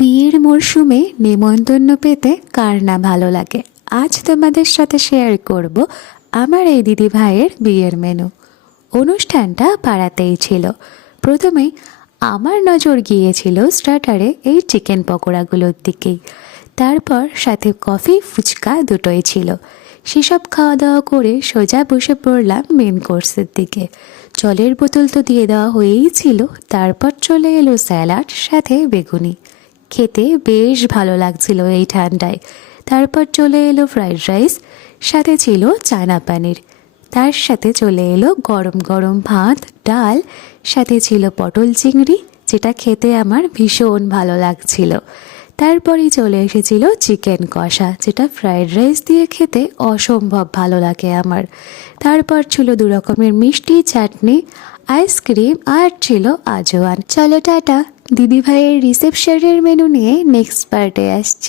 বিয়ের মরশুমে নেমন্তন্ন পেতে কার না ভালো লাগে। আজ তোমাদের সাথে শেয়ার করব আমার এই দিদি ভাইয়ের বিয়ের মেনু। অনুষ্ঠানটা পাড়াতেই ছিল। প্রথমেই আমার নজর গিয়েছিল স্টার্টারে এই চিকেন পকোড়াগুলোর দিকেই। তারপর সাথে কফি ফুচকা দুটোই ছিল। সেসব খাওয়া দাওয়া করে সোজা বসে পড়লাম মেন কোর্সের দিকে। জলের বোতল তো দিয়ে দেওয়া হয়েই ছিল। তারপর চলে এলো স্যালাড সাথে বেগুনি। খেতে বেশ ভালো লাগছিল এই ঠান্ডায়। তারপর চলে এলো ফ্রাইড রাইস, সাথে ছিল চানা পানির। তার সাথে চলে এলো গরম গরম ভাত, ডাল, সাথে ছিল পটল চিংড়ি, যেটা খেতে আমার ভীষণ ভালো লাগছিল। তারপরেই চলে এসেছিল চিকেন কষা, যেটা ফ্রাইড রাইস দিয়ে খেতে অসম্ভব ভালো লাগে আমার। তারপর ছিল 2 রকমের মিষ্টি, চাটনি, আইসক্রিম আর ছিল আজওয়ান। চলো টাটা, দিদিভাইয়ের রিসেপশনের মেনু নিয়ে নেক্সট পার্টে আসছি।